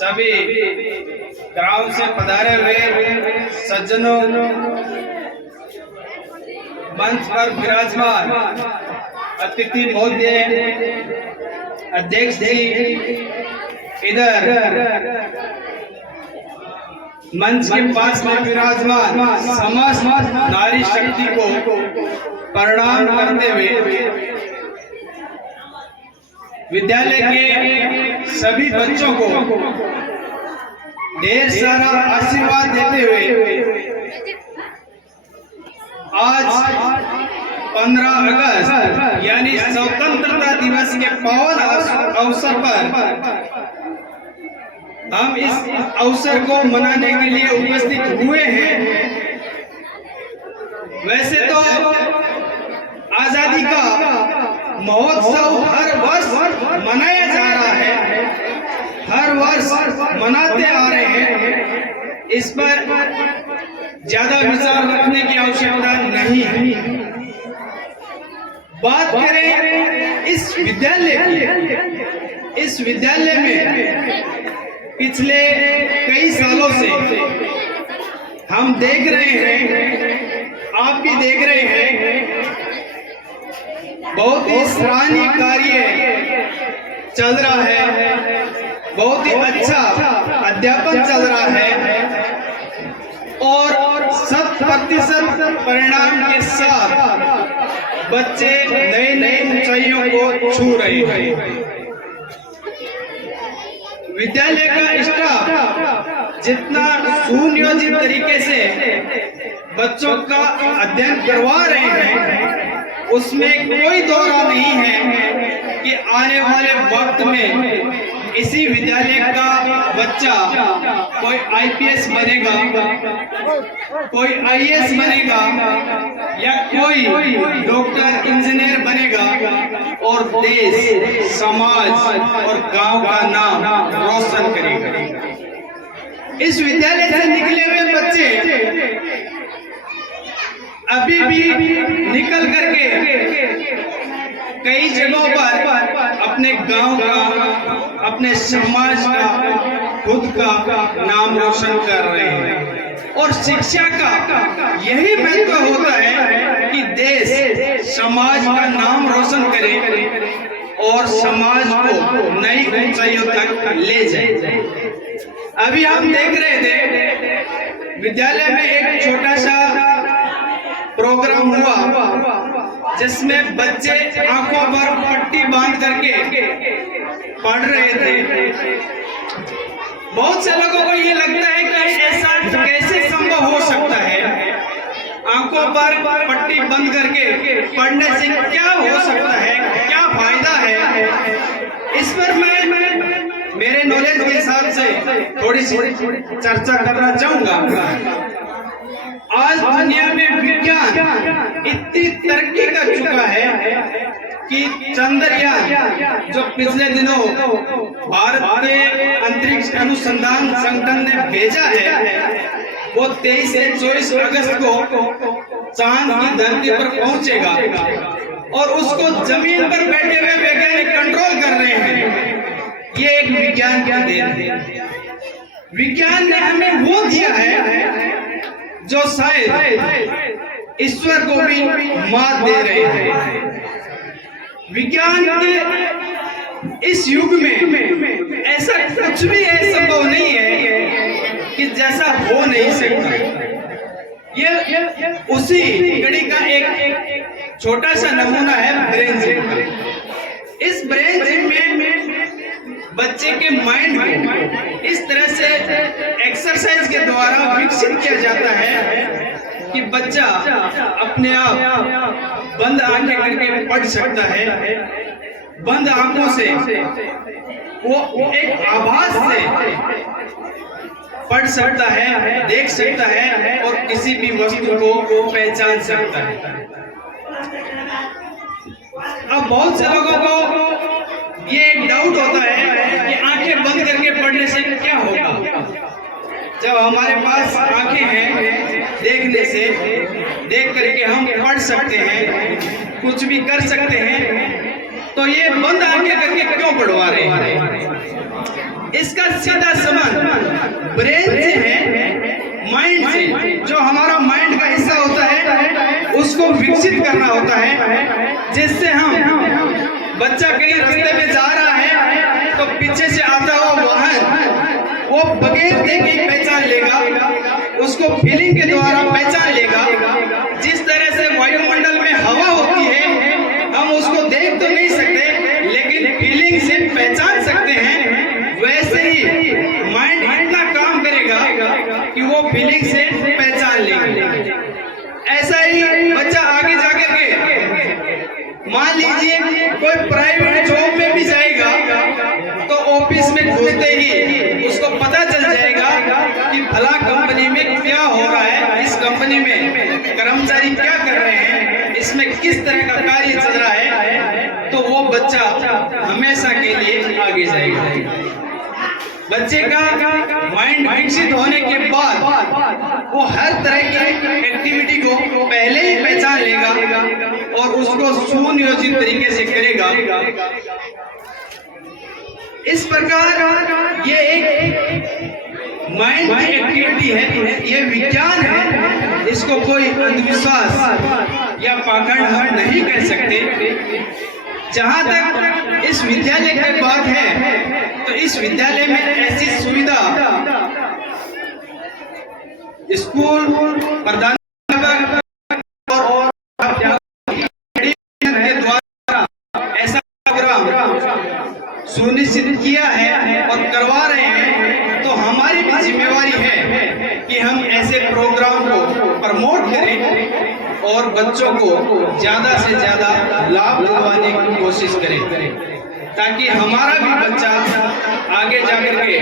सभी ग्राम से पधारे हुए सज्जनों, मंच पर विराजमान अतिथि महोदय, अध्यक्ष जी, इधर मंच के पास में विराजमान समस्त नारी शक्ति को प्रणाम करते हुए विद्यालय के सभी बच्चों को ढेर सारा आशीर्वाद देते हुए आज 15 अगस्त यानी स्वतंत्रता दिवस के पावन अवसर पर हम इस अवसर को मनाने के लिए उपस्थित हुए हैं। वैसे तो आजादी का महोत्सव हर वर्ष मनाया जा रहा है, हर वर्ष मनाते आ रहे हैं, इस पर ज्यादा विचार रखने की आवश्यकता नहीं है। बात करें इस विद्यालय की, इस विद्यालय में पिछले कई सालों से हम देख रहे हैं, आप भी देख रहे हैं, बहुत ही सराहनीय कार्य चल रहा है, बहुत ही अच्छा अध्यापन चल रहा है और 100% परिणाम के साथ बच्चे नई नई ऊंचाइयों को छू रहे हैं। विद्यालय का स्टाफ जितना सुनियोजित तरीके से बच्चों का अध्ययन करवा रहे हैं, उसमें कोई दो राय नहीं है कि आने वाले वक्त में इसी विद्यालय का बच्चा कोई आईपीएस बनेगा, कोई आईएएस बनेगा या कोई डॉक्टर, इंजीनियर बनेगा और देश, समाज और गांव का नाम रोशन करेगा। इस विद्यालय से निकले हुए बच्चे अभी भी निकल करके कई जगहों पर अपने गांव का, अपने समाज का, खुद का नाम रोशन कर रहे हैं। और शिक्षा का यही महत्व होता है कि देश, समाज का नाम रोशन करे और समाज को नई ऊंचाइयों तक ले जाए। अभी हम देख रहे थे विद्यालय में एक छोटा सा प्रोग्राम हुआ जिसमें बच्चे आंखों पर पट्टी बांध करके पढ़ रहे थे। बहुत से लोगों को ये लगता है कि ऐसा कैसे संभव हो सकता है, आंखों पर पट्टी बंद करके पढ़ने से क्या हो सकता है, क्या फायदा है। इस पर मैं मेरे नॉलेज के हिसाब से थोड़ी सी चर्चा करना चाहूंगा। आज दुनिया में विज्ञान इतनी तरक्की कर चुका है कि चंद्रयान जो पिछले दिनों भारत के अंतरिक्ष अनुसंधान संगठन ने भेजा है, वो 23 से 24 अगस्त को चांद की धरती पर पहुंचेगा और उसको जमीन पर बैठे हुए वैज्ञानिक कंट्रोल कर रहे हैं। ये एक विज्ञान की देन है। विज्ञान ने हमें वो दिया है जो शायद ईश्वर को भी मात दे रहे हैं। विज्ञान के इस युग में ऐसा कुछ भी संभव नहीं है कि जैसा हो नहीं सकता। ये उसी कड़ी का एक छोटा सा नमूना है ब्रेन जिम का। इस ब्रेन जिम में बच्चे के माइंड को इस तरह से एक्सरसाइज के द्वारा विकसित किया जाता है कि बच्चा अपने आप बंद आंखें करके पढ़ सकता है। बंद आंखों से वो एक आभास से पढ़ सकता है, देख सकता है और किसी भी वस्तु को पहचान सकता है। अब बहुत से लोगों को ये एक डाउट होता है कि आंखें बंद करके पढ़ने से क्या होगा। जब हमारे पास आंखें हैं, देखने से देख करके हम पढ़ सकते हैं, कुछ भी कर सकते हैं, तो ये बंद आंखें करके क्यों पढ़वा रहे हैं। इसका सीधा संबंध ब्रेन से है, माइंड से। जो हमारा माइंड का हिस्सा होता है उसको विकसित करना होता है, जिससे हम बच्चा कहीं रास्ते में जा रहा है तो पीछे से आता हुआ वाहन वो बगैर देखे ही पहचान लेगा, उसको फीलिंग के द्वारा पहचान लेगा। जिस तरह से वायुमंडल में हवा होती है, हम उसको देख तो नहीं सकते लेकिन फीलिंग से पहचान सकते हैं, वैसे ही माइंड इतना काम करेगा कि वो फीलिंग से पहचान लेगा। ऐसा ही बच्चा आगे जाकर के मान लीजिए कोई प्राइवेट जॉब में भी जाएगा तो ऑफिस में घुसते ही उसको पता चल जाएगा कि भला कंपनी में क्या हो रहा है, इस कंपनी में कर्मचारी क्या कर रहे हैं, इसमें किस तरह का कार्य चल रहा है, तो वो बच्चा हमेशा के लिए आगे जाएगा। बच्चे का माइंड विकसित होने के बाद वो हर तरह की एक्टिविटी को पहले ही पहचान लेगा और उसको सुनियोजित तरीके से करेगा। इस प्रकार ये एक माइंड की एक्टिविटी है, ये विज्ञान है, इसको कोई अंधविश्वास या पाखंड हम नहीं कह सकते। जहाँ तक इस विद्यालय की बात है तो इस विद्यालय में ऐसी सुविधा स्कूल प्रदान और के द्वारा ऐसा प्रोग्राम सुनिश्चित किया है और करवा रहे हैं, तो हमारी भी जिम्मेवारी है कि हम ऐसे प्रोग्राम को प्रमोट करें और बच्चों को ज्यादा से ज्यादा लाभ दिलवाने की कोशिश करें, ताकि हमारा भी बच्चा आगे जाकर के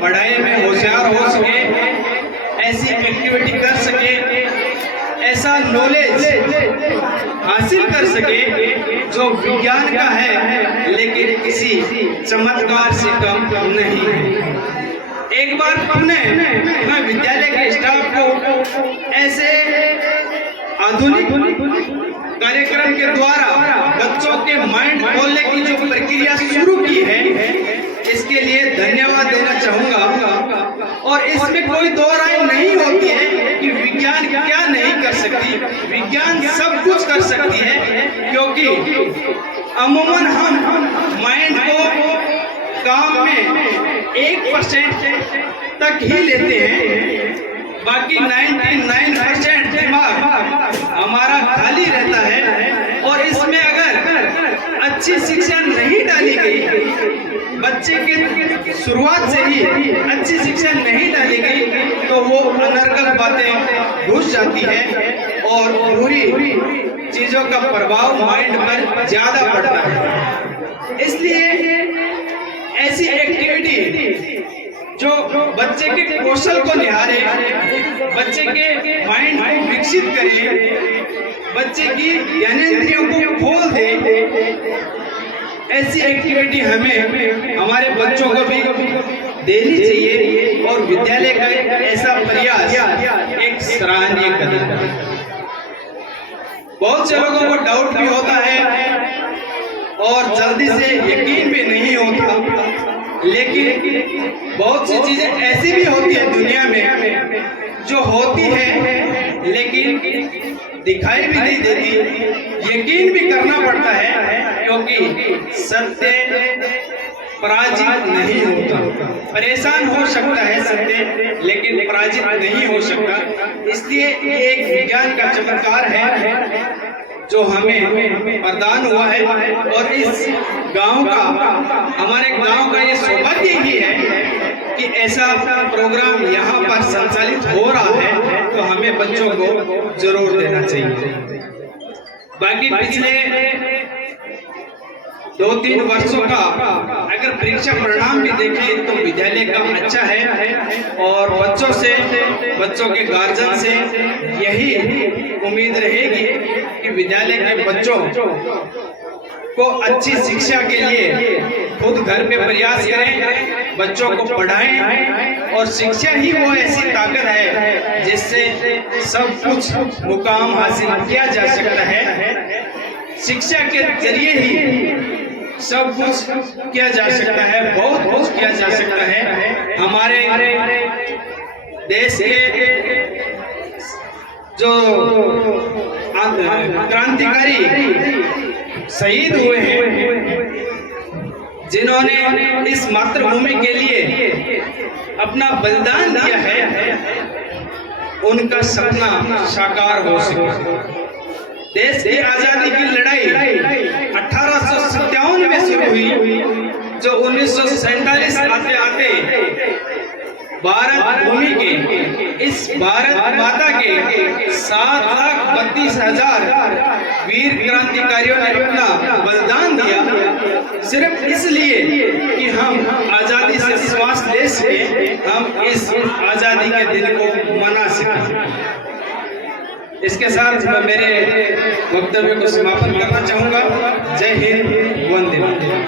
पढ़ाई में होशियार हो सके, ऐसी एक्टिविटी कर सके, ऐसा नॉलेज हासिल कर सके जो विज्ञान का है लेकिन किसी चमत्कार से कम नहीं है। एक बार मैं विद्यालय के स्टाफ को ऐसे आधुनिक कार्यक्रम के द्वारा बच्चों के माइंड खोलने की जो प्रक्रिया शुरू की है, इसके लिए धन्यवाद देना चाहूंगा। और इसमें कोई दो राय नहीं होती है कि विज्ञान क्या नहीं कर सकती, विज्ञान सब कुछ कर सकती है, क्योंकि अमूमन हम माइंड को काम में 1% तक ही लेते हैं, बाकी 99% दिमाग हमारा खाली रहता है। और इसमें अगर अच्छी शिक्षा नहीं डाली गई, बच्चे के शुरुआत से ही अच्छी शिक्षा नहीं डाली गई, तो वो अनर्गल बातें घुस जाती है और बुरी चीजों का प्रभाव माइंड पर ज्यादा पड़ता है। इसलिए ऐसी एक्टिविटी जो बच्चे के कौशल को निहारे, बच्चे के माइंड को विकसित करे, बच्चे की ज्ञानेंद्रियों को खोल दे, ऐसी एक्टिविटी हमें हमारे बच्चों को भी देनी चाहिए। और विद्यालय का ऐसा प्रयास एक सराहनीय कदम है। बहुत से लोगों को डाउट भी होता है और जल्दी से यकीन भी नहीं होता, लेकिन बहुत सी चीजें ऐसी भी होती है दुनिया में जो होती है लेकिन दिखाई भी नहीं देती, यकीन भी करना पड़ता है, क्योंकि सत्य पराजित नहीं होता। परेशान हो सकता है सत्य, लेकिन पराजित नहीं हो सकता। इसलिए ये एक विज्ञान का चमत्कार है जो हमें प्रदान हुआ है। और इस गांव का, हमारे गांव का ये सौभाग्य ही है कि ऐसा प्रोग्राम यहाँ पर संचालित हो रहा है, तो हमें बच्चों को जरूर देना चाहिए। बाकी पिछले 2-3 वर्षों का अगर परीक्षा परिणाम भी देखें तो विद्यालय का अच्छा है, और बच्चों के गार्जियन से यही उम्मीद रहेगी कि विद्यालय के बच्चों को अच्छी शिक्षा के लिए खुद घर पे प्रयास करें, बच्चों को पढ़ाएं, और शिक्षा ही वो ऐसी ताकत है जिससे सब कुछ मुकाम हासिल किया जा सकता है। शिक्षा के जरिए ही सब कुछ किया जा सकता है, बहुत कुछ किया जा सकता है। हमारे देश के जो क्रांतिकारी शहीद हुए हैं, जिन्होंने इस मातृभूमि के लिए अपना बलिदान दिया है, उनका सपना साकार हो सके। देश की आजादी की लड़ाई 1857 में शुरू हुई, जो 1947 आते आते भारत भूमि के इस भारत माता के 7,32,000 वीर क्रांतिकारियों ने अपना बलिदान दिया, सिर्फ इसलिए कि हम आजादी से श्वास ले सके, हम इस आजादी के दिन को मना सकें। इसके साथ मैं मेरे वक्तव्य को समापन करना चाहूँगा। जय हिंद, वंदे मातरम।